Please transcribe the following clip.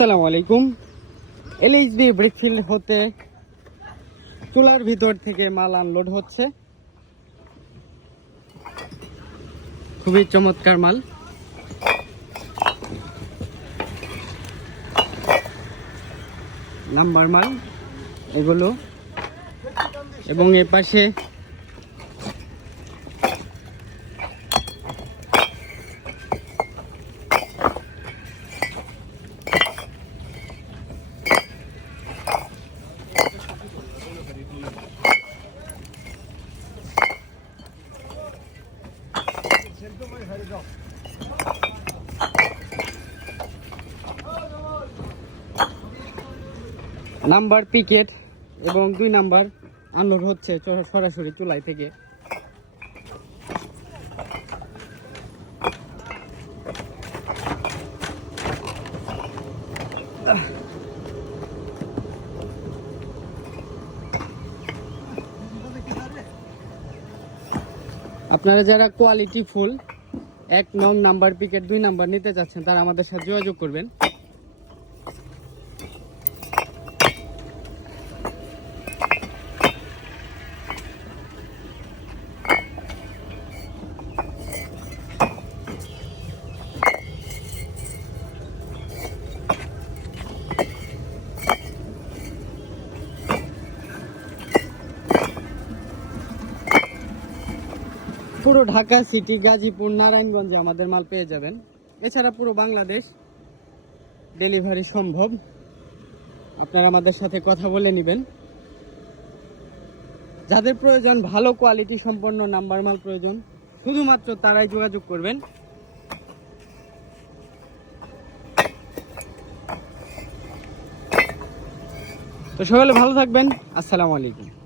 আসসালামু আলাইকুম। LHB brickfield হতে চুলার ভিতর থেকে মাল আনলোড হচ্ছে। খুবই চমৎকার মাল। নাম্বার মাল এগুলো, এবং এ পাশে নাম্বার পিকেট এবং 2 নাম্বার আনলোড হচ্ছে সরাসরি চুলাই থেকে। আপনারা যারা কোয়ালিটি ফুল 1 নং নাম্বার পিকেট 2 নাম্বার নিতে চাচ্ছেন তারা আমাদের সাথে যোগাযোগ করবেন। পুরো ঢাকা সিটি, গাজীপুর, নারায়ণগঞ্জে আমাদের মাল পেয়ে যাবেন। এছাড়া পুরো বাংলাদেশ ডেলিভারি সম্ভব। আপনারা আমাদের সাথে কথা বলে নেবেন। যাদের প্রয়োজন ভালো কোয়ালিটি সম্পন্ন নাম্বার মাল প্রয়োজন, শুধুমাত্র তারাই যোগাযোগ করবেন। তো সকলে ভালো থাকবেন। আসসালামু আলাইকুম।